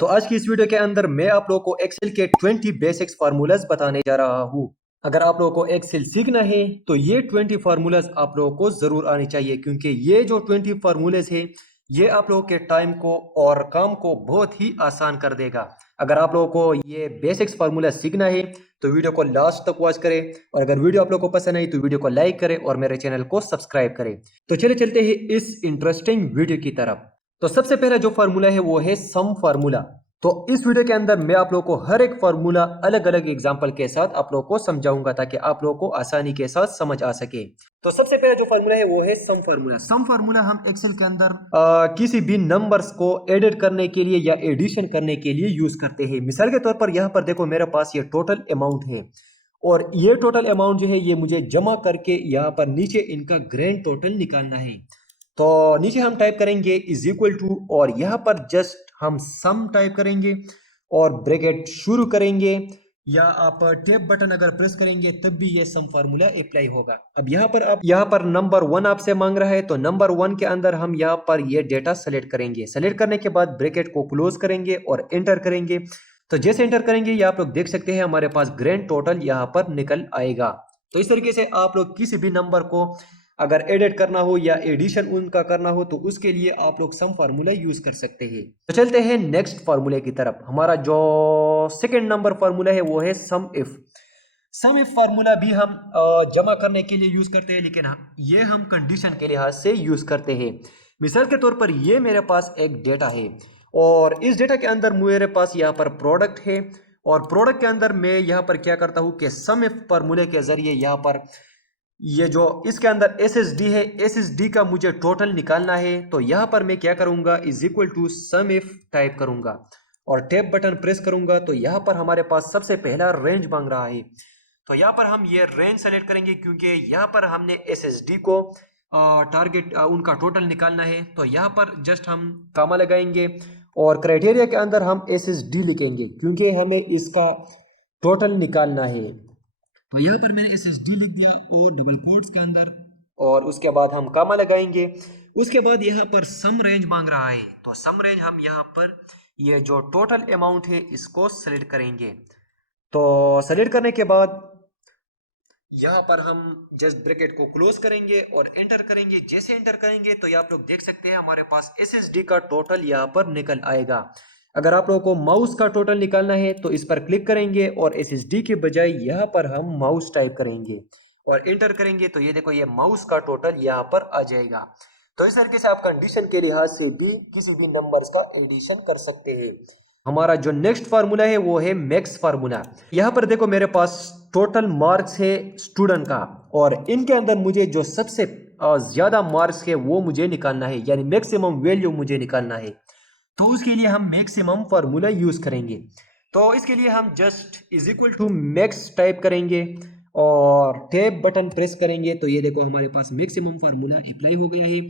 तो आज की इस वीडियो के अंदर मैं आप लोगों को एक्सेल के 20 बेसिक्स फार्मूलाज बताने जा रहा हूँ। अगर आप लोगों को एक्सेल सीखना है तो ये 20 फार्मूलाज आप लोगों को जरूर आनी चाहिए, क्योंकि ये जो 20 फार्मूलाज है ये आप लोगों के टाइम को और काम को बहुत ही आसान कर देगा। अगर आप लोगों को ये बेसिक्स फार्मूला सीखना है तो वीडियो को लास्ट तक वॉच करें, और अगर वीडियो आप लोगों को पसंद आई तो वीडियो को लाइक करें और मेरे चैनल को सब्सक्राइब करें। तो चले चलते हैं इस इंटरेस्टिंग वीडियो की तरफ। तो सबसे पहला जो फार्मूला है वो है सम फार्मूला। तो इस वीडियो के अंदर मैं आप लोगों को हर एक फार्मूला अलग अलग एग्जांपल के साथ आप लोगों को समझाऊंगा, ताकि आप लोगों को आसानी के साथ समझ आ सके। तो सबसे पहला जो फार्मूला है वो है सम फार्मूला। सम फार्मूला हम एक्सेल के अंदर किसी भी नंबर्स को एडिट करने के लिए या एडिशन करने के लिए यूज करते हैं। मिसाल के तौर पर यहाँ पर देखो, मेरे पास ये टोटल अमाउंट है और ये टोटल अमाउंट जो है ये मुझे जमा करके यहाँ पर नीचे इनका ग्रैंड टोटल निकालना है। तो नीचे हम टाइप करेंगे इज इक्वल टू, और यहाँ पर जस्ट हम सम टाइप करेंगे और ब्रैकेट शुरू करेंगे, या आप टैब बटन अगर प्रेस करेंगे तब भी ये सम फार्मूला अप्लाई होगा। अब यहाँ पर नंबर 1 आपसे मांग रहा है, तो नंबर 1 के अंदर हम यहाँ पर ये डेटा सेलेक्ट करेंगे। सेलेक्ट करने के बाद ब्रैकेट को क्लोज करेंगे और एंटर करेंगे। तो जैसे एंटर करेंगे ये आप लोग देख सकते हैं हमारे पास ग्रैंड टोटल यहाँ पर निकल आएगा। तो इस तरीके से आप लोग किसी भी नंबर को अगर एडिट करना हो या एडिशन उनका करना हो तो उसके लिए आप लोग सम फार्मूला यूज कर सकते हैं। तो चलते हैं नेक्स्ट फार्मूले की तरफ। हमारा जो सेकंड नंबर फार्मूला है वो है सम इफ। सम इफ फार्मूला भी हम जमा करने के लिए यूज करते हैं, लेकिन ये हम कंडीशन के लिहाज से यूज करते हैं। मिसाल के तौर पर ये मेरे पास एक डेटा है और इस डेटा के अंदर मेरे पास यहाँ पर प्रोडक्ट है, और प्रोडक्ट के अंदर मैं यहाँ पर क्या करता हूँ कि सम इफ फार्मूले के जरिए यहाँ पर ये जो इसके अंदर एसएसडी है, एसएसडी का मुझे टोटल निकालना है। तो यहां पर मैं क्या करूंगा, is equal to sumif type करूंगा और टैब बटन प्रेस करूंगा। तो यहां पर हमारे पास सबसे पहला रेंज मांग रहा है, तो यहां पर हम ये रेंज सेलेक्ट करेंगे, क्योंकि यहां पर हमने एसएसडी को टारगेट उनका टोटल निकालना है। तो यहां पर जस्ट हम कामा लगाएंगे और क्राइटेरिया के अंदर हम एसएसडी लिखेंगे, क्योंकि हमें इसका टोटल निकालना है। तो यहाँ पर मैंने SSD लिख दिया और डबल कोट्स के अंदर, और उसके बाद हम कामा लगाएंगे। उसके बाद यहाँ पर सम रेंज मांग रहा है, तो सम रेंज हम यहाँ पर ये जो टोटल अमाउंट है इसको सेलेक्ट करेंगे। तो सेलेक्ट करने के बाद यहाँ पर हम जस्ट ब्रैकेट को क्लोज करेंगे और एंटर करेंगे। जैसे एंटर करेंगे तो ये आप लोग देख सकते हैं हमारे पास SSD का टोटल यहाँ पर निकल आएगा। अगर आप लोगों को माउस का टोटल निकालना है तो इस पर क्लिक करेंगे और SSD के बजाय यहाँ पर हम माउस टाइप करेंगे और एंटर करेंगे। तो ये देखो, ये माउस का टोटल यहाँ पर आ जाएगा। तो इस तरीके से आप कंडीशन के लिहाज से भी किसी भी नंबर्स का एडिशन कर सकते हैं। हमारा जो नेक्स्ट फार्मूला है वो है मैक्स फार्मूला। यहाँ पर देखो मेरे पास टोटल मार्क्स है स्टूडेंट का, और इनके अंदर मुझे जो सबसे ज्यादा मार्क्स है वो मुझे निकालना है, यानी मैक्सिमम वैल्यू मुझे निकालना है। तो उसके लिए हम मैक्सिमम फार्मूला यूज करेंगे। तो इसके लिए हम just is equal to max type करेंगे और टैब बटन प्रेस करेंगे। तो ये देखो हमारे पास मैक्सिमम फार्मूला अप्लाई हो गया है।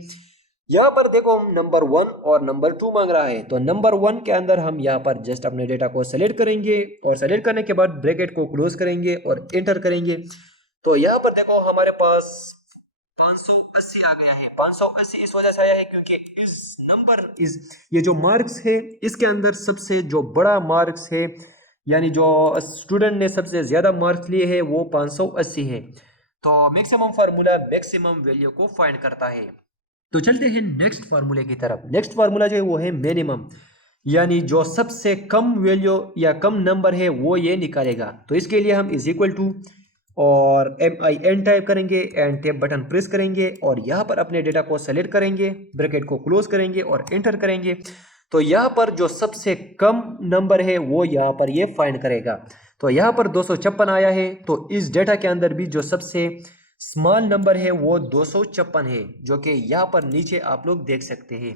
यहाँ पर देखो हम नंबर 1 और नंबर 2 मांग रहा है, तो नंबर 1 के अंदर हम यहाँ पर जस्ट अपने डेटा को सेलेक्ट करेंगे और सेलेक्ट करने के बाद ब्रैकेट को क्लोज करेंगे और एंटर करेंगे। तो यहाँ पर देखो हमारे पास 580 आ गया है। 580 इस वजह से आया है क्योंकि ये जो मार्क्स है इसके अंदर सबसे जो बड़ा मार्क्स है, यानी जो स्टूडेंट ने सबसे ज्यादा मार्क्स लिए है वो 580 है। तो मैक्सिमम फार्मूला मैक्सिमम वैल्यू को फाइंड करता है। तो चलते हैं नेक्स्ट फार्मूले की तरफ। नेक्स्ट फार्मूला जो है वो है मिनिमम, यानी जो सबसे कम वैल्यू या कम नंबर है वो ये निकालेगा। तो इसके लिए हम इज इक्वल टू और MIN टाइप करेंगे एंड टैब बटन प्रेस करेंगे और यहाँ पर अपने डेटा को सेलेक्ट करेंगे, ब्रैकेट को क्लोज करेंगे और एंटर करेंगे। तो यहाँ पर जो सबसे कम नंबर है वो यहाँ पर ये फाइंड करेगा। तो यहाँ पर 256 आया है, तो इस डेटा के अंदर भी जो सबसे स्मॉल नंबर है वो 256 है, जो कि यहाँ पर नीचे आप लोग देख सकते हैं।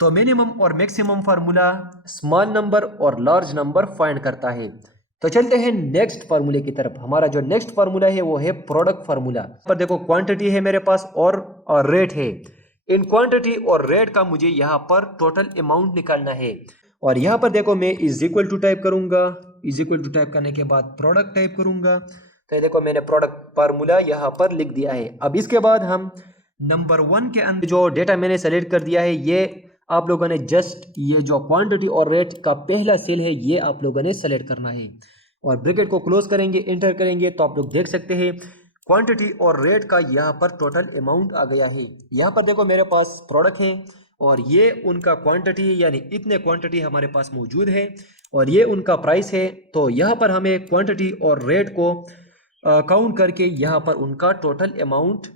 तो मिनिमम और मैक्सिमम फार्मूला स्मॉल नंबर और लार्ज नंबर फाइंड करता है। तो चलते हैं नेक्स्ट फार्मूले की तरफ। हमारा जो नेक्स्ट फार्मूला है वो है प्रोडक्ट फार्मूला। पर देखो क्वांटिटी है मेरे पास और रेट है। इन क्वांटिटी और रेट का मुझे यहाँ पर टोटल अमाउंट निकालना है, और यहाँ पर देखो मैं इज इक्वल टू टाइप करूंगा। इज इक्वल टू टाइप करने के बाद प्रोडक्ट टाइप करूंगा। तो ये देखो मैंने प्रोडक्ट फार्मूला यहाँ पर लिख दिया है। अब इसके बाद हम नंबर 1 के अंदर जो डेटा मैंने सेलेक्ट कर दिया है ये आप लोगों ने जस्ट ये जो क्वांटिटी और रेट का पहला सेल है ये आप लोगों ने सेलेक्ट करना है और ब्रैकेट को क्लोज करेंगे, एंटर करेंगे तो आप लोग देख सकते हैं क्वांटिटी और रेट का यहाँ पर टोटल अमाउंट आ गया है। यहाँ पर देखो मेरे पास प्रोडक्ट है और ये उनका क्वांटिटी है, यानी इतने क्वांटिटी हमारे पास मौजूद है और ये उनका प्राइस है। तो यहाँ पर हमें क्वांटिटी और रेट को काउंट करके यहाँ पर उनका टोटल अमाउंट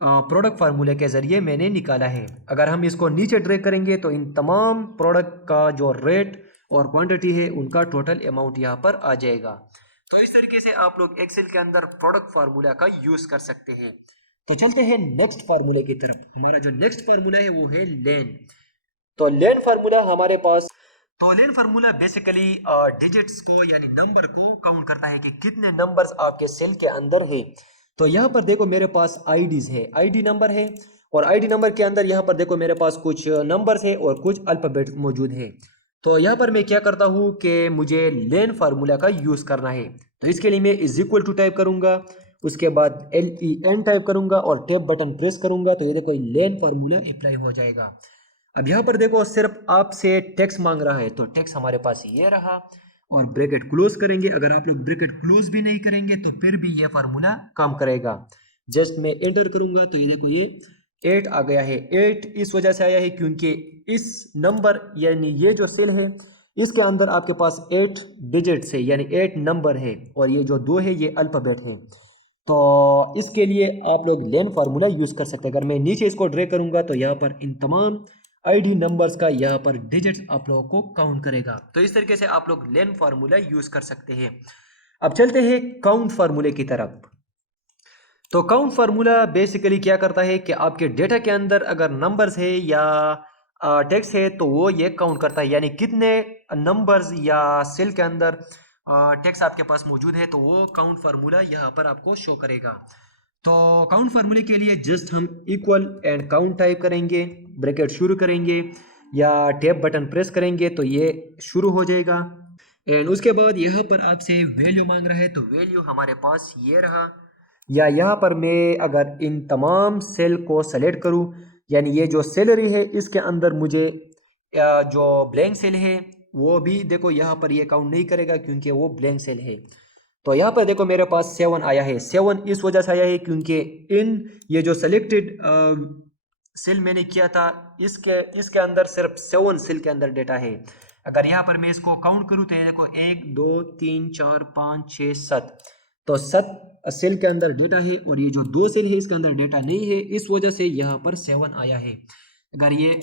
प्रोडक्ट फार्मूले के ज़रिए मैंने निकाला है। अगर हम इसको नीचे ड्रैग करेंगे तो इन तमाम प्रोडक्ट का जो रेट और क्वांटिटी है उनका टोटल अमाउंट यहाँ पर आ जाएगा। तो इस तरीके से आप लोग एक्सेल के अंदर प्रोडक्ट फार्मूला का यूज़ कर सकते हैं। तो चलते हैं नेक्स्ट फार्मूले की तरफ। हमारा जो नेक्स्ट फार्मूला है वो है लेन। तो लेन फार्मूला हमारे पास, तो लेन फार्मूला बेसिकली डिजिट्स को यानी नंबर को काउंट करता है कि कितने नंबर्स आपके सेल के अंदर है। तो यहाँ पर देखो मेरे पास आईडीज है, आईडी नंबर है और आईडी नंबर के अंदर यहाँ पर देखो मेरे पास कुछ नंबर्स है और कुछ अल्फाबेट मौजूद है। तो यहाँ पर मैं क्या करता हूँ कि मुझे लेन फार्मूला का यूज़ करना है। तो इसके लिए मैं इज इक्वल टू टाइप करूँगा, उसके बाद LEN टाइप करूँगा और टैब बटन प्रेस करूँगा तो ये देखो लेन फार्मूला अप्लाई हो जाएगा। अब यहाँ पर देखो सिर्फ आपसे टेक्स्ट मांग रहा है तो टेक्स्ट हमारे पास ये रहा और ब्रैकेट क्लोज करेंगे। अगर आप लोग ब्रैकेट क्लोज भी नहीं करेंगे तो फिर भी ये फार्मूला काम करेगा। जस्ट मैं एंटर करूंगा तो ये देखो ये 8 आ गया है। 8 इस वजह से आया है क्योंकि इस नंबर यानी ये जो सेल है इसके अंदर आपके पास 8 डिजिट्स है यानी 8 नंबर है और ये जो 2 है ये अल्फाबेट है। तो इसके लिए आप लोग लेन फार्मूला यूज़ कर सकते हैं। अगर मैं नीचे इसको ड्रैग करूंगा तो यहाँ पर इन तमाम आईडी नंबर्स का यहाँ पर डिजिट्स आप लोगों को काउंट करेगा। तो इस तरीके से आप लोग लेन फार्मूला यूज़ कर सकते हैं। अब चलते हैं काउंट फार्मूले की तरफ। तो काउंट फार्मूला बेसिकली क्या करता है कि आपके डेटा के अंदर अगर नंबर्स है या टेक्स्ट है तो वो ये काउंट करता है, यानी कितने नंबर्स या सेल के अंदर टेक्स्ट आपके पास मौजूद है तो वो काउंट फार्मूला यहाँ पर आपको शो करेगा। तो काउंट फार्मूले के लिए जस्ट हम इक्वल एंड काउंट टाइप करेंगे, ब्रैकेट शुरू करेंगे या टैब बटन प्रेस करेंगे तो ये शुरू हो जाएगा। एंड उसके बाद यहाँ पर आपसे वैल्यू मांग रहा है तो वैल्यू हमारे पास ये रहा। या यहाँ पर मैं अगर इन तमाम सेल को सेलेक्ट करूँ यानी ये जो सैलरी है इसके अंदर मुझे जो ब्लैंक सेल है वो भी देखो यहाँ पर ये काउंट नहीं करेगा क्योंकि वो ब्लैंक सेल है। तो यहाँ पर देखो मेरे पास 7 आया है। 7 इस वजह से आया है क्योंकि इन ये जो सेलेक्टेड सेल मैंने किया था इसके अंदर सिर्फ 7 सेल के अंदर डेटा है। अगर यहाँ पर मैं इसको काउंट करूँ तो ये देखो 1 2 3 4 5 6 7, तो 7 सेल के अंदर डेटा है और ये जो 2 सेल है इसके अंदर डेटा नहीं है, इस वजह से यहाँ पर 7 आया है।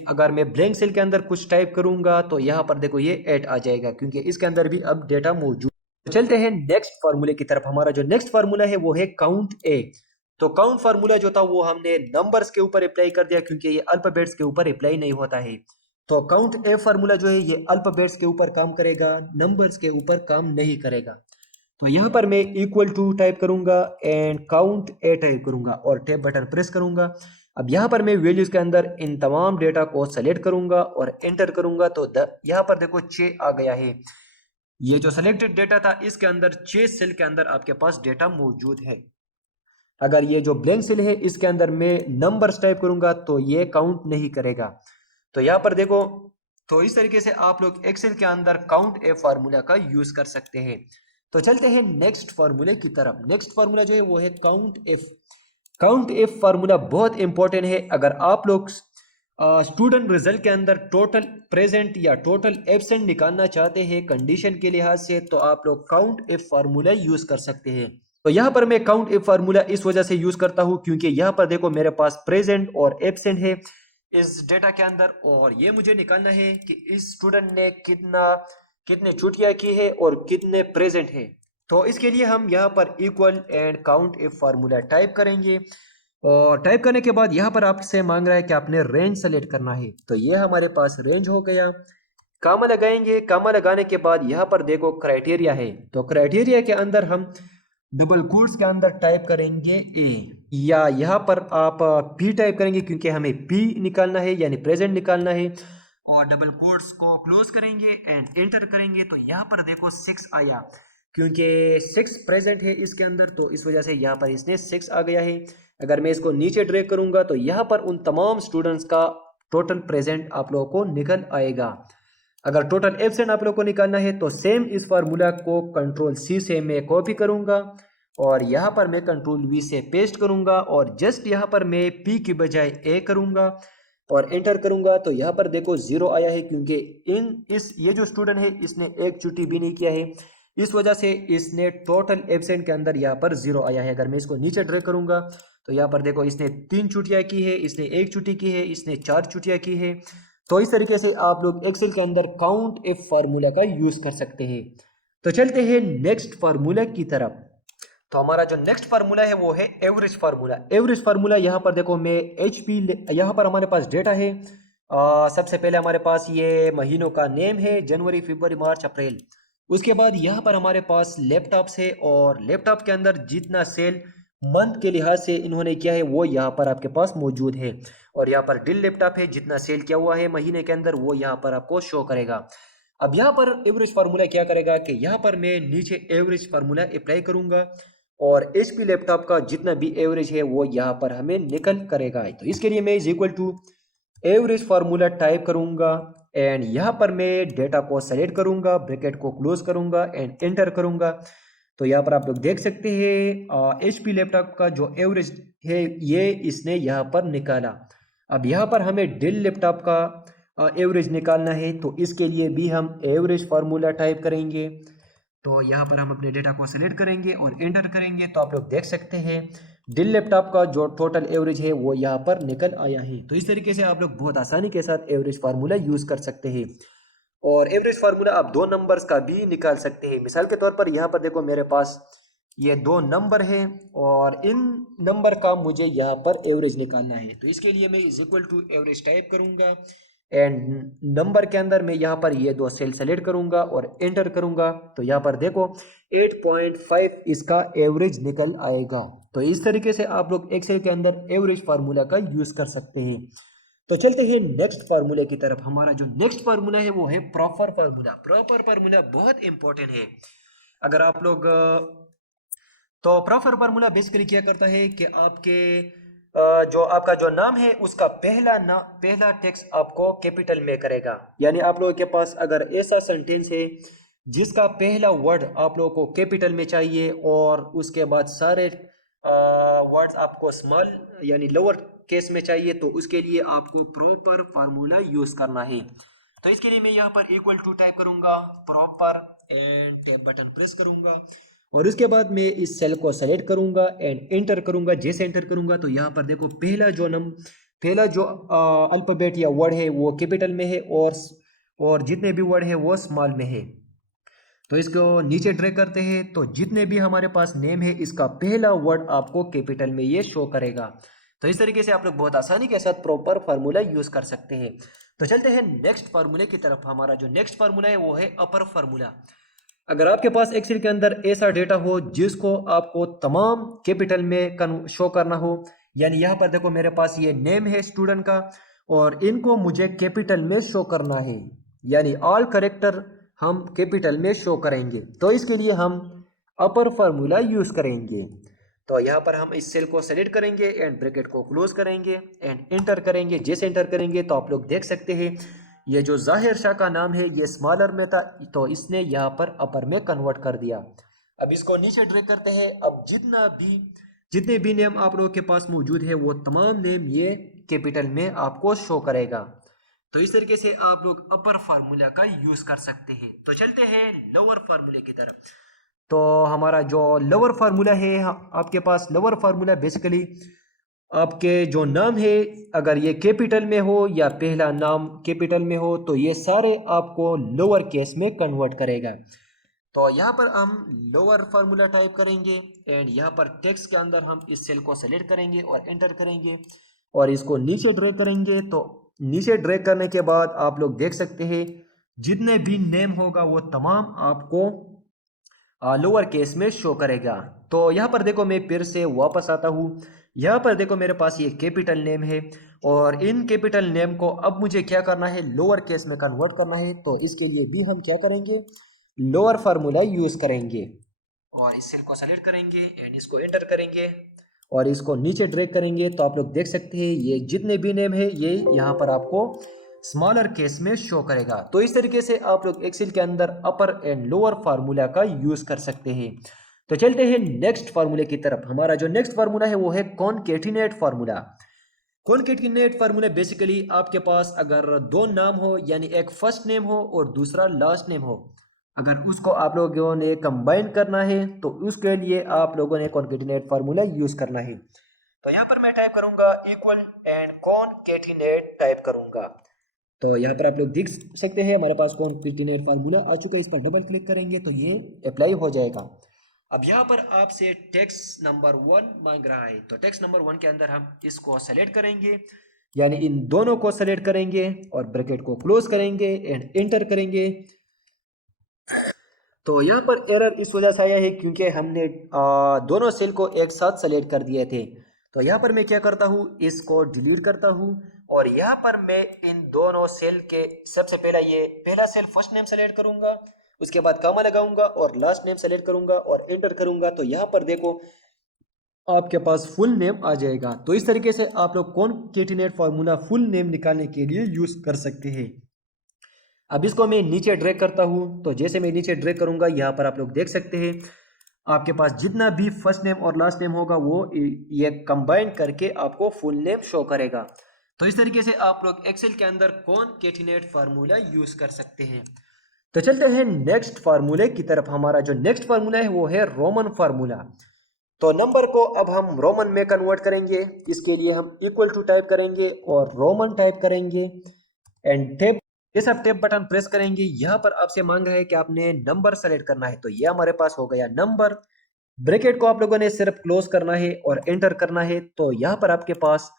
अगर मैं ब्लैंक सेल के अंदर कुछ टाइप करूंगा तो यहाँ पर देखो ये 8 आ जाएगा क्योंकि इसके अंदर भी अब डेटा मौजूद। तो चलते हैं नेक्स्ट फार्मूले की तरफ। हमारा जो नेक्स्ट फार्मूला है वो है काउंट ए। तो काउंट फार्मूला जो था वो हमने नंबर्स के ऊपर अप्लाई कर दिया क्योंकि ये अल्फाबेट्स के ऊपर अप्लाई नहीं होता है। तो काउंट ए फार्मूला जो है ये अल्फाबेट्स के ऊपर काम करेगा, नंबर्स के ऊपर काम नहीं करेगा। तो यहाँ पर मैं इक्वल टू टाइप करूंगा एंड काउंट ए टाइप करूंगा और टैब बटन प्रेस करूंगा। अब यहाँ पर मैं वैल्यूज के अंदर इन तमाम डेटा को सेलेक्ट करूंगा और एंटर करूंगा तो यहाँ पर देखो 6 आ गया है। ये जो सेलेक्टेड डेटा था इसके अंदर 6 सेल के अंदर आपके पास डेटा मौजूद है। अगर ये जो ब्लैंक सेल है इसके अंदर मैं नंबर्स टाइप करूंगा तो ये काउंट नहीं करेगा। तो यहाँ पर देखो, तो इस तरीके से आप लोग एक्सेल के अंदर काउंट ए फार्मूला का यूज कर सकते हैं। तो चलते हैं नेक्स्ट फार्मूले की तरफ। नेक्स्ट फार्मूला जो है वो है count F. Count F formula बहुत इंपॉर्टेंट है। अगर आप लोग स्टूडेंट रिजल्ट के अंदर टोटल प्रेजेंट या टोटल एब्सेंट निकालना चाहते हैं कंडीशन के लिहाज से तो आप लोग काउंट एफ फार्मूला यूज कर सकते हैं। तो यहाँ पर मैं काउंट एफ फार्मूला इस वजह से यूज करता हूँ क्योंकि यहाँ पर देखो मेरे पास प्रेजेंट और एब्सेंट है इस डेटा के अंदर और ये मुझे निकालना है कि इस स्टूडेंट ने कितने छुट्टियां की है और कितने प्रेजेंट है। तो इसके लिए हम यहाँ पर equal and count F formula type करेंगे और टाइप करने के बाद यहाँ पर आपसे मांग रहा है कि आपने रेंज सेलेक्ट करना है। तो ये हमारे पास रेंज हो गया। कामा लगाएंगे, कामा लगाने के बाद यहाँ पर देखो क्राइटेरिया है। तो क्राइटेरिया के अंदर हम डबल कोट्स के अंदर टाइप करेंगे ए या यहाँ पर आप पी टाइप करेंगे क्योंकि हमें पी निकालना है यानी प्रेजेंट निकालना है और डबल कोट्स को क्लोज करेंगे एंड एंटर करेंगे। तो यहाँ पर देखो 6 आया क्योंकि 6 प्रेजेंट है इसके अंदर तो इस वजह से यहाँ पर इसने 6 आ गया है। अगर मैं इसको नीचे ड्रैग करूंगा तो यहाँ पर उन तमाम स्टूडेंट्स का टोटल प्रेजेंट आप लोगों को निकल आएगा। अगर टोटल एब्सेंट आप लोगों को निकालना है तो सेम इस फार्मूला को कंट्रोल सी से मैं कॉपी करूंगा और यहाँ पर मैं कंट्रोल वी से पेस्ट करूंगा और जस्ट यहाँ पर मैं पी की बजाय ए करूंगा और एंटर करूंगा। तो यहाँ पर देखो 0 आया है क्योंकि ये जो स्टूडेंट है इसने एक छुट्टी भी नहीं किया है, इस वजह से इसने टोटल एब्सेंट के अंदर यहाँ पर 0 आया है। अगर मैं इसको नीचे ड्रैग करूंगा तो यहाँ पर देखो इसने 3 छुट्टियां की है, इसने 1 छुट्टी की है, इसने 4 छुट्टियां की है। तो इस तरीके से आप लोग एक्सेल के अंदर काउंट इफ फार्मूला का यूज कर सकते हैं। तो चलते हैं नेक्स्ट फार्मूला की तरफ। तो हमारा जो नेक्स्ट फार्मूला है वो है एवरेज फार्मूला। एवरेज फार्मूला यहाँ पर देखो मैं HP, यहाँ पर हमारे पास डेटा है। सबसे पहले हमारे पास ये महीनों का नेम है, जनवरी, फरवरी, मार्च, अप्रैल। उसके बाद यहाँ पर हमारे पास लैपटॉप्स है और लैपटॉप के अंदर जितना सेल मंथ के लिहाज से इन्होंने किया है वो यहाँ पर आपके पास मौजूद है। और यहाँ पर डिल लैपटॉप है, जितना सेल किया हुआ है महीने के अंदर वो यहाँ पर आपको शो करेगा। अब यहाँ पर एवरेज फार्मूला क्या करेगा कि यहाँ पर मैं नीचे एवरेज फार्मूला अप्लाई करूंगा और HP लैपटॉप का जितना भी एवरेज है वो यहाँ पर हमें निकल करेगा। तो इसके लिए मैं is equal to average formula type करूंगा एंड यहाँ पर मैं डेटा को सेलेक्ट करूंगा, ब्रैकेट को क्लोज करूंगा एंड एंटर करूंगा। तो यहाँ पर आप लोग देख सकते हैं HP लैपटॉप का जो एवरेज है ये इसने यहाँ पर निकाला। अब यहाँ पर हमें डेल लैपटॉप का एवरेज निकालना है, तो इसके लिए भी हम एवरेज फार्मूला टाइप करेंगे। तो यहाँ पर हम अपने डेटा को सिलेक्ट करेंगे और एंटर करेंगे। तो आप लोग देख सकते हैं डेल लैपटॉप का जो टोटल एवरेज है वो यहाँ पर निकल आया है। तो इस तरीके से आप लोग बहुत आसानी के साथ एवरेज फार्मूला यूज कर सकते हैं। और एवरेज फार्मूला आप 2 नंबर्स का भी निकाल सकते हैं। मिसाल के तौर पर यहाँ पर देखो मेरे पास ये 2 नंबर है और इन नंबर का मुझे यहाँ पर एवरेज निकालना है। तो इसके लिए मैं is equal to average type करूंगा एंड नंबर के अंदर मैं यहाँ पर ये 2 सेल सेलेक्ट करूंगा और एंटर करूंगा। तो यहाँ पर देखो 8.5 इसका एवरेज निकल आएगा। तो इस तरीके से आप लोग एक्सेल के अंदर एवरेज फार्मूला का यूज कर सकते हैं। तो चलते हैं नेक्स्ट फार्मूले की तरफ। हमारा जो नेक्स्ट फार्मूला है वो है प्रॉपर फार्मूला। प्रॉपर फार्मूला बहुत इंपॉर्टेंट है। अगर आप लोग तो प्रॉपर फार्मूला बेसिकली क्या करता है कि आपके जो आपका जो नाम है उसका पहला टेक्स्ट आपको कैपिटल में करेगा। यानी आप लोगों के पास अगर ऐसा सेंटेंस है जिसका पहला वर्ड आप लोगों को कैपिटल में चाहिए और उसके बाद सारे वर्ड्स आपको स्मॉल यानी लोअर केस में चाहिए, तो उसके लिए आपको प्रॉपर फार्मूला यूज करना है। तो इसके लिए मैं यहाँ पर इक्वल टू टाइप करूंगा, proper and tab button press करूंगा और उसके बाद मैं इस सेल को सेलेक्ट करूंगा एंड एंटर करूंगा। जैसे एंटर करूंगा तो यहाँ पर देखो पहला जो अल्फाबेट या वर्ड है वो कैपिटल में है और जितने भी वर्ड है वो स्मॉल में है। तो इसको नीचे ड्रैग करते हैं तो जितने भी हमारे पास नेम है इसका पहला वर्ड आपको कैपिटल में ये शो करेगा। तो इस तरीके से आप लोग बहुत आसानी के साथ प्रॉपर फार्मूला यूज कर सकते हैं। तो चलते हैं नेक्स्ट फार्मूले की तरफ। हमारा जो नेक्स्ट फार्मूला है वो है अपर फार्मूला। अगर आपके पास एक्सेल के अंदर ऐसा डेटा हो जिसको आपको तमाम कैपिटल में शो करना हो, यानी यहाँ पर देखो मेरे पास ये नेम है स्टूडेंट का और इनको मुझे कैपिटल में शो करना है, यानी ऑल कैरेक्टर हम कैपिटल में शो करेंगे। तो इसके लिए हम अपर फार्मूला यूज करेंगे। तो यहाँ पर हम इस सेल को सेलेक्ट करेंगे एंड ब्रैकेट को क्लोज करेंगे एंड एंटर करेंगे। जैसे एंटर करेंगे तो आप लोग देख सकते हैं ये जो जाहिर शाह का नाम है ये स्मॉलर में था तो इसने यहाँ पर अपर में कन्वर्ट कर दिया। अब इसको नीचे ड्रैग करते हैं। अब जितने भी नेम आप लोगों के पास मौजूद है वो तमाम नेम ये कैपिटल में आपको शो करेगा। तो इस तरीके से आप लोग अपर फार्मूला का यूज कर सकते हैं। तो चलते हैं लोअर फार्मूले की तरफ। तो हमारा जो लोअर फार्मूला है, आपके पास लोअर फार्मूला बेसिकली आपके जो नाम है अगर ये कैपिटल में हो या पहला नाम कैपिटल में हो तो ये सारे आपको लोअर केस में कन्वर्ट करेगा। तो यहाँ पर हम लोअर फार्मूला टाइप करेंगे एंड यहाँ पर टेक्स्ट के अंदर हम इस सेल को सेलेक्ट करेंगे और एंटर करेंगे और इसको नीचे ड्रैग करेंगे। तो नीचे ड्रैग करने के बाद आप लोग देख सकते हैं जितने भी नेम होगा वो तमाम आपको लोअर केस में शो करेगा। तो यहाँ पर देखो मैं फिर से वापस आता हूँ। यहाँ पर देखो मेरे पास ये कैपिटल नेम है और इन कैपिटल नेम को अब मुझे क्या करना है, लोअर केस में कन्वर्ट करना है। तो इसके लिए भी हम क्या करेंगे, लोअर फार्मूला यूज करेंगे और इस सेल को सेलेक्ट करेंगे एंड इसको एंटर करेंगे और इसको नीचे ड्रैग करेंगे तो आप लोग देख सकते हैं ये जितने भी नेम है ये यहाँ पर आपको स्मॉलर केस में शो करेगा। तो इस तरीके से आप लोग एक्सेल के अंदर अपर एंड लोअर फार्मूला का यूज कर सकते हैं। तो चलते हैं नेक्स्ट फार्मूले की तरफ। हमारा जो नेक्स्ट फार्मूला है वो है कॉनकेटिनेट फार्मूला। कॉनकेटिनेट फार्मूला बेसिकली आपके पास अगर दो नाम हो यानी एक फर्स्ट नेम हो और दूसरा लास्ट नेम हो, अगर उसको आप लोगों ने कंबाइन करना है तो उसके लिए आप लोगों ने कॉनकेटिनेट फार्मूला यूज करना है। तो यहाँ पर मैं टाइप करूंगा इक्वल एंड कॉनकेटिनेट टाइप करूंगा। तो यहाँ पर आप लोग देख सकते हैं हमारे पास कॉनकेटिनेट फार्मूला आ चुका है। इस पर डबल क्लिक करेंगे तो ये अप्लाई हो जाएगा। अब यहाँ पर आपसे टेक्स्ट नंबर 1 मांग रहा है, तो टेक्स्ट नंबर 1 के अंदर हम इसको सेलेक्ट करेंगे, यानी इन दोनों को सेलेक्ट करेंगे और ब्रैकेट को क्लोज करेंगे एंड एंटर करेंगे। तो यहाँ पर एरर इस वजह से आया है क्योंकि हमने दोनों सेल को एक साथ सेलेक्ट कर दिए थे। तो यहाँ पर मैं क्या करता हूँ, इसको डिलीट करता हूँ और यहाँ पर मैं इन दोनों सेल के सबसे पहला ये पहला सेल फर्स्ट नेम सेलेक्ट करूंगा, उसके बाद कॉमा लगाऊंगा और लास्ट नेम सेलेक्ट करूंगा और एंटर करूंगा। तो यहाँ पर देखो आपके पास फुल नेम आ जाएगा। तो इस तरीके से आप लोग कॉनकेटिनेट फार्मूला फुल नेम निकालने के लिए यूज कर सकते हैं। अब इसको मैं नीचे ड्रैग करता हूं, तो जैसे मैं नीचे ड्रैग करूंगा यहाँ पर आप लोग देख सकते हैं आपके पास जितना भी फर्स्ट नेम और लास्ट नेम होगा वो ये कंबाइन करके आपको फुल नेम शो करेगा। तो इस तरीके से आप लोग एक्सेल के अंदर कॉनकेटिनेट फार्मूला यूज कर सकते हैं। तो चलते हैं नेक्स्ट फार्मूले की तरफ। हमारा जो नेक्स्ट फार्मूला है वो है रोमन फार्मूला। तो नंबर को अब हम रोमन में कन्वर्ट करेंगे। इसके लिए हम इक्वल टू टाइप करेंगे और रोमन टाइप करेंगे एंड टैब, जैसे आप टैब बटन प्रेस करेंगे यहाँ पर आपसे मांग रहा है कि आपने नंबर सेलेक्ट करना है। तो ये हमारे पास हो गया नंबर। ब्रैकेट को आप लोगों ने सिर्फ क्लोज करना है और एंटर करना है। तो यहाँ पर आपके पास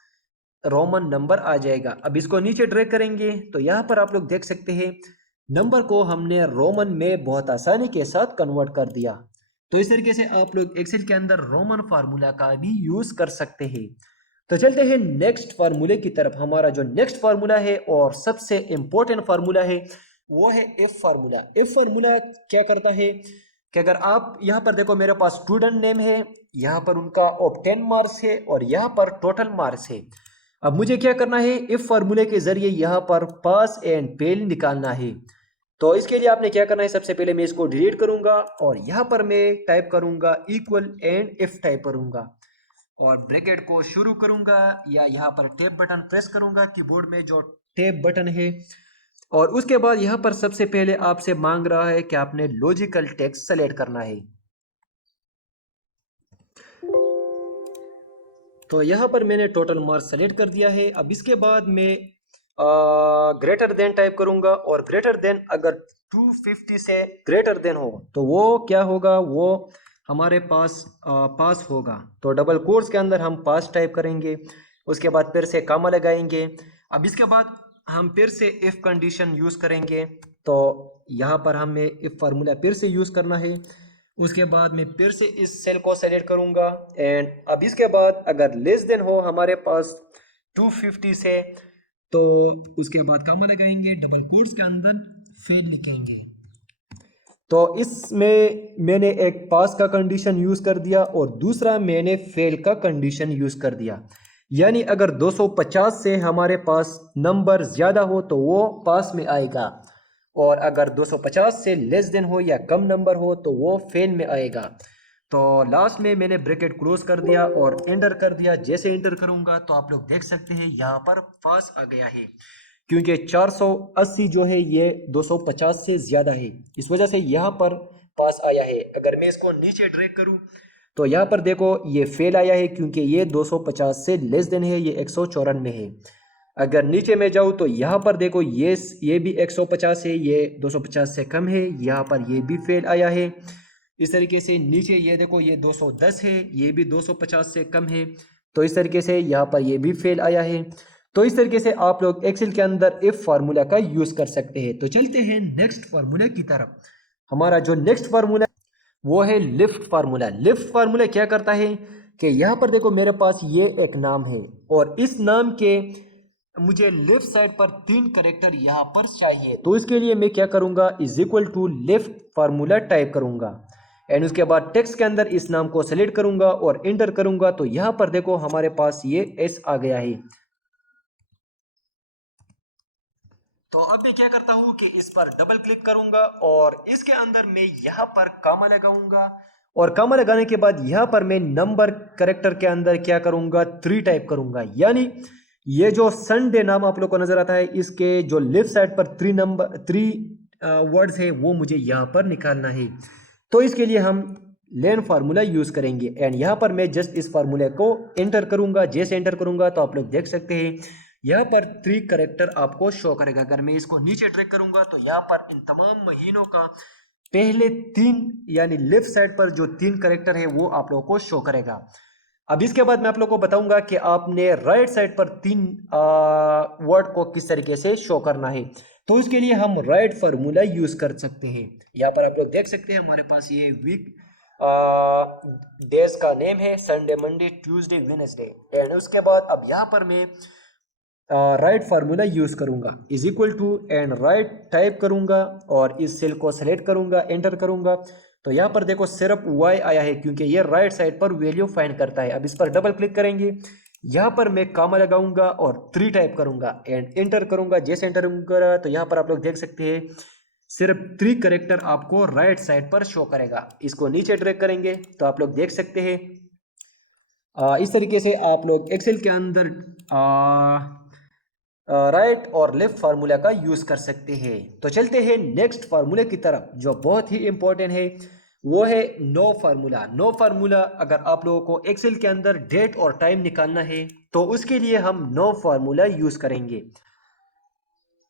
रोमन नंबर आ जाएगा। अब इसको नीचे ड्रैग करेंगे तो यहाँ पर आप लोग देख सकते हैं नंबर को हमने रोमन में बहुत आसानी के साथ कन्वर्ट कर दिया। तो इस तरीके से आप लोग एक्सेल के अंदर रोमन फार्मूला का भी यूज कर सकते हैं। तो चलते हैं नेक्स्ट फार्मूले की तरफ। हमारा जो नेक्स्ट फार्मूला है और सबसे इंपॉर्टेंट फार्मूला है वो है एफ फार्मूला। एफ फार्मूला क्या करता है कि अगर आप यहाँ पर देखो मेरे पास स्टूडेंट नेम है, यहाँ पर उनका ऑब्टेन मार्क्स है और यहाँ पर टोटल मार्क्स है। अब मुझे क्या करना है, इफ फार्मूले के जरिए यहाँ पर पास एंड फेल निकालना है। तो इसके लिए आपने क्या करना है, सबसे पहले मैं इसको डिलीट करूंगा और यहाँ पर मैं टाइप करूंगा इक्वल एंड इफ टाइप करूंगा और ब्रैकेट को शुरू करूंगा या यहाँ पर टैब बटन प्रेस करूंगा कीबोर्ड में जो टैब बटन है। और उसके बाद यहाँ पर सबसे पहले आपसे मांग रहा है कि आपने लॉजिकल टेक्स्ट सेलेक्ट करना है। तो यहाँ पर मैंने टोटल मार्क्स सेलेक्ट कर दिया है। अब इसके बाद मैं ग्रेटर देन टाइप करूंगा और ग्रेटर देन अगर 250 से ग्रेटर देन हो तो वो क्या होगा, वो हमारे पास पास होगा। तो डबल कोट्स के अंदर हम पास टाइप करेंगे, उसके बाद फिर से कॉमा लगाएंगे। अब इसके बाद हम फिर से इफ कंडीशन यूज करेंगे। तो यहाँ पर हमें इफ फार्मूला फिर से यूज करना है। उसके बाद मैं फिर से इस सेल को सेलेक्ट करूंगा एंड अब इसके बाद अगर लेस देन हो हमारे पास 250 से तो उसके बाद कॉमा लगाएंगे, डबल कोट्स के अंदर फेल लिखेंगे। तो इसमें मैंने एक पास का कंडीशन यूज कर दिया और दूसरा मैंने फेल का कंडीशन यूज कर दिया। यानी अगर 250 से हमारे पास नंबर ज्यादा हो तो वो पास में आएगा और अगर 250 से लेस देन हो या कम नंबर हो तो वो फेल में आएगा। तो लास्ट में मैंने ब्रैकेट क्लोज कर दिया और एंटर कर दिया। जैसे एंटर करूंगा तो आप लोग देख सकते हैं यहाँ पर पास आ गया है क्योंकि 480 जो है ये 250 से ज्यादा है, इस वजह से यहाँ पर पास आया है। अगर मैं इसको नीचे ड्रैग करूं तो यहाँ पर देखो ये फेल आया है क्योंकि ये 250 से लेस देन है, ये 194 है। अगर नीचे में जाऊँ तो यहाँ पर देखो ये भी 150 है, ये 250 से कम है, यहाँ पर ये भी फेल आया है। इस तरीके से नीचे ये देखो ये 210 है, ये भी 250 से कम है। तो इस तरीके से यहाँ पर ये भी फेल आया है। तो इस तरीके से आप लोग एक्सेल के अंदर इफ फार्मूला का यूज कर सकते हैं। तो चलते हैं नेक्स्ट फार्मूला की तरफ। हमारा जो नेक्स्ट फार्मूला वो है लिफ्ट फार्मूला। लिफ्ट फार्मूला क्या करता है कि यहाँ पर देखो मेरे पास ये एक नाम है और इस नाम के मुझे लेफ्ट साइड पर 3 कैरेक्टर यहाँ पर चाहिए। तो इसके लिए मैं क्या करूँगा, is equal to left formula type करूँगा एंड उसके बाद टेक्स्ट के अंदर इस नाम को सेलेक्ट करूंगा और एंटर करूंगा तो यहाँ पर देखो हमारे पास ये एस आ गया है। तो अब मैं क्या करता हूँ कि इस पर डबल क्लिक करूंगा और इसके अंदर मैं यहाँ पर कामा लगाऊंगा और कामा लगाने के बाद यहाँ पर मैं नंबर कैरेक्टर के अंदर क्या करूंगा 3 टाइप करूंगा। यानी ये जो संडे नाम आप लोग को नजर आता है इसके जो लेफ्ट साइड पर 3 वर्ड्स है वो मुझे यहाँ पर निकालना है। तो इसके लिए हम लेन फार्मूला यूज करेंगे एंड यहाँ पर मैं जस्ट इस फार्मूले को एंटर करूंगा। जैसे एंटर करूंगा तो आप लोग देख सकते हैं यहाँ पर 3 करेक्टर आपको शो करेगा। अगर मैं इसको नीचे ड्रैग करूंगा तो यहाँ पर इन तमाम महीनों का पहले 3 यानी लेफ्ट साइड पर जो 3 करेक्टर है वो आप लोगों को शो करेगा। अब इसके बाद मैं आप लोगों को बताऊंगा कि आपने राइट साइड पर 3 वर्ड को किस तरीके से शो करना है। तो इसके लिए हम राइट फार्मूला यूज कर सकते हैं। यहाँ पर आप लोग देख सकते हैं हमारे पास ये वीक डेज का नेम है Sunday, Monday, Tuesday, Wednesday and उसके बाद अब यहाँ पर मैं राइट फार्मूला यूज करूंगा is equal to and right type करूंगा और इस सेल को सेलेक्ट करूंगा, एंटर करूंगा तो यहाँ पर देखो सिर्फ y आया है क्योंकि ये राइट साइड पर वैल्यू फाइंड करता है। अब इस पर डबल क्लिक करेंगे, यहाँ पर मैं कामा लगाऊंगा और 3 टाइप करूंगा एंड एंटर करूंगा। जैसे एंटर करूंगा तो यहाँ पर आप लोग देख सकते हैं सिर्फ 3 करेक्टर आपको राइट साइड पर शो करेगा। इसको नीचे ड्रैग करेंगे तो आप लोग देख सकते हैं इस तरीके से आप लोग एक्सेल के अंदर राइट और लेफ्ट फार्मूला का यूज कर सकते हैं। तो चलते हैं नेक्स्ट फार्मूले की तरफ जो बहुत ही इंपॉर्टेंट है, वो है नो फार्मूला। नो फार्मूला अगर आप लोगों को एक्सेल के अंदर डेट और टाइम निकालना है तो उसके लिए हम नो फार्मूला यूज करेंगे।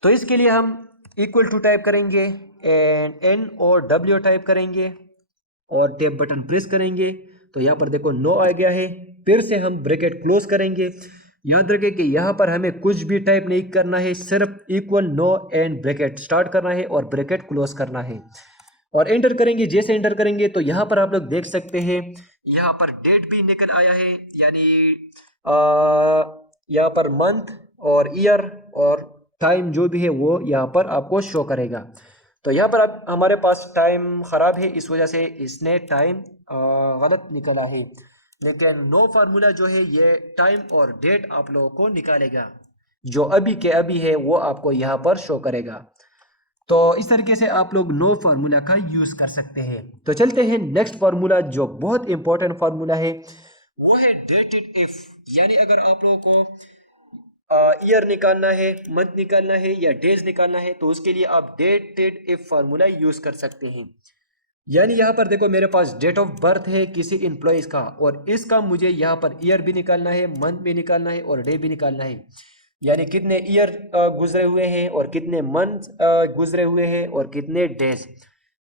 तो इसके लिए हम इक्वल टू टाइप करेंगे एंड एन और डब्ल्यू टाइप करेंगे और टैब बटन प्रेस करेंगे तो यहाँ पर देखो नो आ गया है। फिर से हम ब्रैकेट क्लोज करेंगे। याद रखें कि यहाँ पर हमें कुछ भी टाइप नहीं करना है, सिर्फ equal no and bracket start करना है और ब्रैकेट क्लोज करना है और एंटर करेंगे। जैसे एंटर करेंगे तो यहाँ पर आप लोग देख सकते हैं यहाँ पर डेट भी निकल आया है, यानी यहाँ पर मंथ और ईयर और टाइम जो भी है वो यहाँ पर आपको शो करेगा। तो यहाँ पर आप हमारे पास टाइम ख़राब है, इस वजह से इसने टाइम गलत निकला है, लेकिन नो फार्मूला जो है ये टाइम और डेट आप लोगों को निकालेगा। जो अभी के अभी है वो आपको यहाँ पर शो करेगा। तो इस तरीके से आप लोग नो फार्मूला का यूज कर सकते हैं। तो चलते हैं नेक्स्ट फार्मूला जो बहुत इंपॉर्टेंट फार्मूला है, वो है डेटेड इफ। यानी अगर आप लोगों को ईयर निकालना है, मंथ निकालना है या डेज निकालना है तो उसके लिए आप डेटेड इफ फार्मूला यूज कर सकते हैं। यानी यहाँ पर देखो मेरे पास डेट ऑफ बर्थ है किसी एम्प्लॉयज का और इसका मुझे यहाँ पर ईयर भी निकालना है, मंथ भी निकालना है और डे भी निकालना है। यानी कितने ईयर गुजरे हुए हैं और कितने मंथ गुजरे हुए हैं और कितने डेज।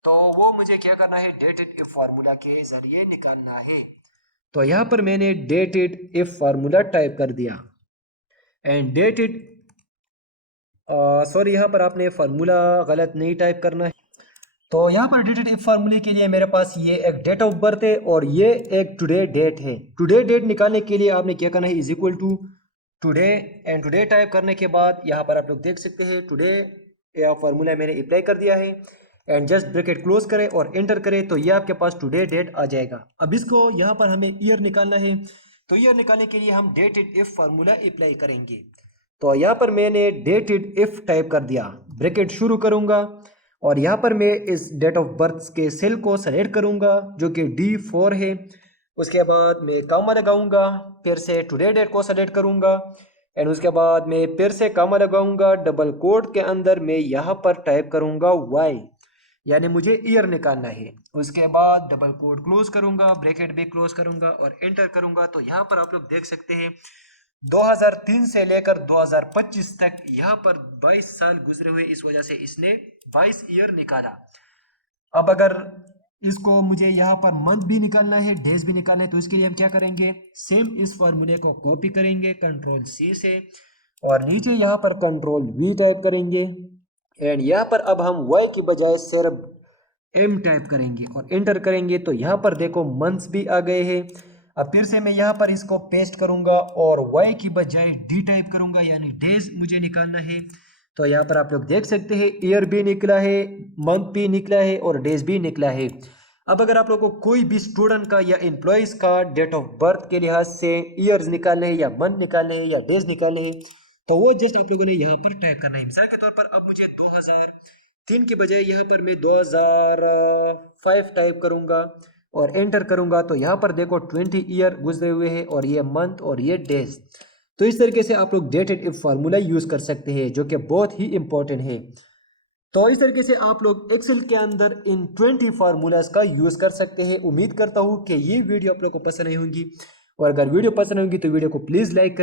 तो वो मुझे क्या करना है, डेटेड इफ फार्मूला के जरिए निकालना है। तो यहाँ पर मैंने डेटेड इफ फार्मूला टाइप कर दिया एंड डेटेड सॉरी यहाँ पर आपने फार्मूला गलत नहीं टाइप करना है। तो यहाँ पर डेटेड इफ फार्मूले के लिए मेरे पास ये एक डेट ऑफ बर्थ है और ये एक टुडे डेट है। टुडे डेट निकालने के लिए आपने क्या करना है, is equal to today and today type करने के बाद यहाँ पर आप लोग देख सकते हैं टुडे या फार्मूला मैंने अप्लाई कर दिया है एंड जस्ट ब्रैकेट क्लोज करें और एंटर करें तो ये आपके पास टुडे डेट आ जाएगा। अब इसको यहाँ पर हमें ईयर निकालना है, तो ईयर निकालने के लिए हम डेटेड इफ फार्मूला अप्लाई करेंगे। तो यहाँ पर मैंने डेटेड इफ टाइप कर दिया, ब्रैकेट शुरू करूँगा और यहाँ पर मैं इस डेट ऑफ बर्थ के सेल को सेलेक्ट करूँगा जो कि D4 है। उसके बाद मैं कामा लगाऊंगा, फिर से टुडे डेट को सेलेक्ट करूँगा एंड उसके बाद मैं फिर से कामा लगाऊंगा। डबल कोट के अंदर मैं यहाँ पर टाइप करूँगा Y, यानी मुझे ईयर निकालना है। उसके बाद डबल कोट क्लोज करूँगा, ब्रैकेट भी क्लोज करूँगा और एंटर करूँगा। तो यहाँ पर आप लोग देख सकते हैं 2003 से लेकर 2025 तक यहाँ पर 22 साल गुजरे हुए, इस वजह से इसने 22 ईयर निकाला। अब अगर इसको मुझे यहाँ पर मंथ भी निकालना है, डेज भी निकालना है, तो इसके लिए हम क्या करेंगे, सेम इस फार्मूले को कॉपी करेंगे कंट्रोल C से और नीचे यहाँ पर कंट्रोल V टाइप करेंगे एंड यहाँ पर अब हम Y की बजाय सिर्फ M टाइप करेंगे और एंटर करेंगे। तो यहाँ पर देखो मंथ्स भी आ गए हैं। अब फिर से मैं यहाँ पर इसको पेस्ट करूँगा और Y की बजाय D टाइप करूँगा, यानी डेज मुझे निकालना है। तो यहाँ पर आप लोग देख सकते हैं ईयर भी निकला है, मंथ भी निकला है और डेज भी निकला है। अब अगर आप लोगों को कोई भी स्टूडेंट का या एम्प्लॉयज़ का डेट ऑफ बर्थ के लिहाज से ईयर्स निकालने हैं या मंथ निकालने हैं या डेज निकालने हैं, तो वो जस्ट आप लोगों ने यहाँ पर टाइप करना है। मिसाल के तौर पर अब मुझे 2003 के बजाय यहाँ पर मैं 2005 टाइप करूँगा और एंटर करूँगा, तो यहाँ पर देखो 20 ईयर गुजरे हुए हैं और ये मंथ और ये डेज। तो इस तरीके से आप लोग डेटेड इफ फार्मूला यूज़ कर सकते हैं, जो कि बहुत ही इंपॉर्टेंट है। तो इस तरीके से आप लोग एक्सेल के अंदर इन 20 फार्मूलाज का यूज़ कर सकते हैं। उम्मीद करता हूँ कि ये वीडियो आप लोगों को पसंद आई होंगी, और अगर वीडियो पसंद होगी तो वीडियो को प्लीज़ लाइक